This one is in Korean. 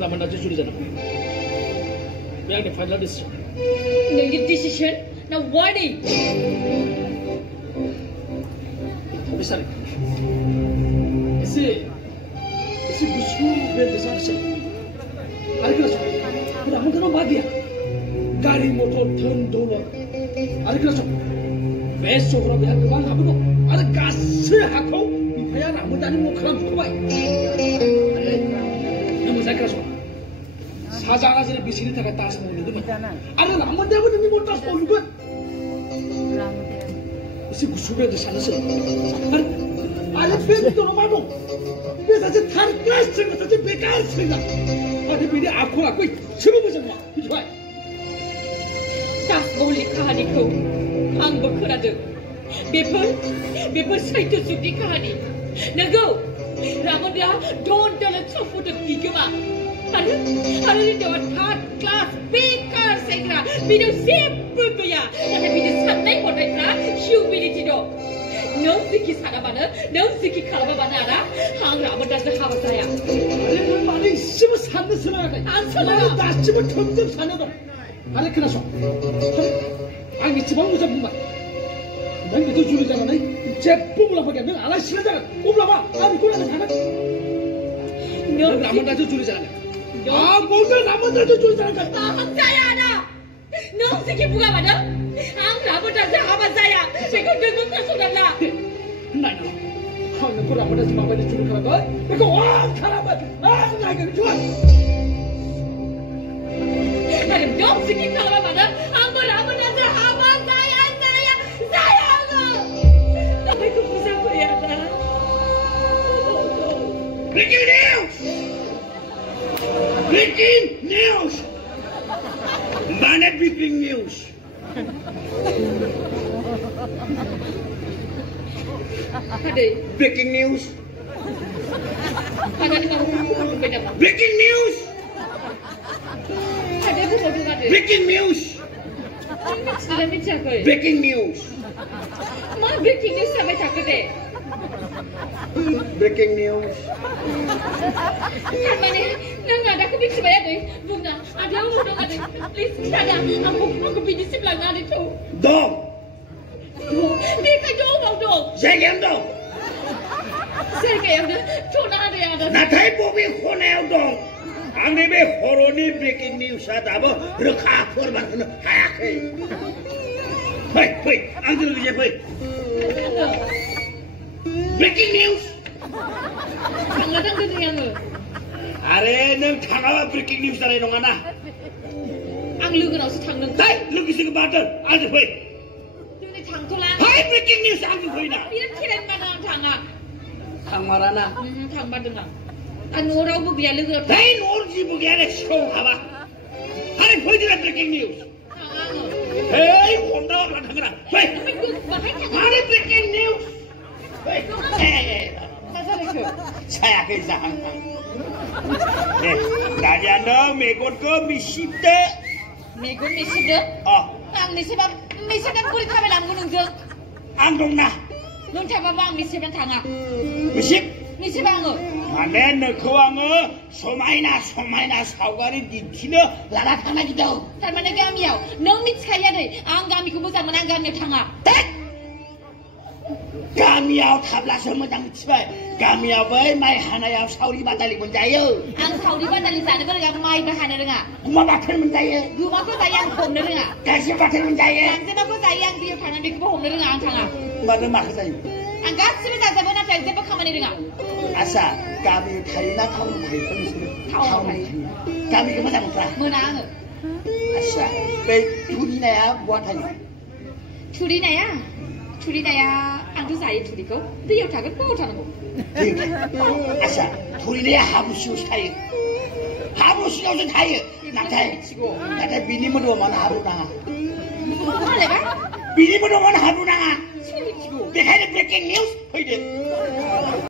나만 나중에 줄이잖아. 왜 내 파이널 디시전? 너의 decision? 나 warning. Besar. Ese musuh yang besar sih. Ada kelas. Kita mau kenal bahagia. Gari motor turn dulu. Ada kelas. Besok orang biar kemana apa tu? Ada gas hakau. Bipaya ramu tadi mau kelam kubai. Namun saya kelas. 사자가 저리 미신이 다가 따서 먹는데 아니 나만 되면 니 못 따서 먹는 거야 이제 구수배도 살았어 아니 배도 너무 왜 사실 탈 클래스 사실 배가 생각 아니 미리 아코라고 집어보자 뭐 좋아 Das boleh kahaniku. Hang berkerada. Bepul saya tu suki kahani. Nago. Ramun dia don dalam sofu tu tiga mak. Hari ini dia third class baker saya. Video simple tu ya. Tapi video santai pun ada humility do. No siki sana mana, no siki kalau mana ada. Hang ramun dah sahab saya. 아니 많이 심어 산는 사람아 안 살아요. 나 심어 점점 사는 아니 그래서 아니 지방 무슨 말 난 그도 줄이잖아 제 뿜으라 보게 넌 알아 싫어잖아 뿜으라 봐 아니 그러면 가만 너 나만 나도 줄이잖아 아 뭐가 나만 나도 줄이잖아 Hang saya ada. No siki buka mana? Hang ramun dah sahab saya. Saya kau dengar kesudah lah. 나는 하는 거 나만 나도 마음에 줄을 가라 너 이거 와 가라봐 아 나가 좋아 Ada dong sikit kalau mana? Hamba ramun dah sahab saya. Tapi aku bisa bayar. Breaking news! Breaking news! Mana breaking news? Ada. Breaking news! Ada ni aku beda. Breaking news! Ada aku mau dengar. Breaking news! Sudah mencapai. Breaking news! Mana breaking news sampai cakap deh. Breaking news! Kan mana? Nggak ada aku bisa bayar deh. Bunga. Ada aku mau dengar deh. Please ada. Aku pilih sebelah nari tu. Dong! Dia kan jauh bang dong. Saya dong! Saya kayak ada. Cuma ada yang ada. 나타의 법이 혼내요 동! 안내배 호론이 breaking news 하다 뭐 르카 포르만은 하얗게 허이 안 들어도 이제 허이 breaking news! Kadang tu yang tu. 아래 능 장아와 breaking news 하나 이런 거나 Ang lu kan harus tang neng. 다이 르기 쓰고 맞아 아주 허이 Lu ni tang tu lah. 하이 breaking news 아주 허이나 Dia kira mana tang ah. 강말하나 Tang mana dengar. Anu orang bu biar lu kan. 다이 노르지 보게 안에 쇼 하봐 하이 허이들아 breaking news 에이 혼나와 그러나 허이 Tapi aku bahaya tang. 하이 breaking news 허이 saya kehilangan. Tanya no, megon ko misipte. Megon misipte? Oh. Ang misipam kulit kami lang gunung jeng. Andong na. Nung tapa bang misipam tanga. Misip? Misipang ko. Manen kuang somaina saugari ditino lalat kana gitu. Tan mana kami yau. Nung mit kaya deh. Ang kami kubusang menanggan ne tanga. Gamiau tabla semua tang cibai. Gamiau boy mai hanayau sauri batali menjayo. Ang sauri batali sana boleh yang mai bahana dengar. Guma batali menjayo. Guma ko sayang hom dengar. Kasih batali menjayo. Ang sana ko sayang dia tangan dia ko hom dengar ang tanga. Mana mak sayu. Ang gas sebentar saya nak saya cepat kamu dengar. Asa kami tharina thau thai thau kami ke macam apa? Menang. Asa pe thuri na ya buat thai. Thuri na ya. Thuri na ya. Ang tu saya thuri ko. Dia takkan kau tangan ko. Asa thuri na ya habusu thai. Habusu kau thai. Nak thai. Nak thai bini madu mana habu na. Mana ba? Bini madu mana habu na. Thuri ko. Dekai breaking news. Hoi deh.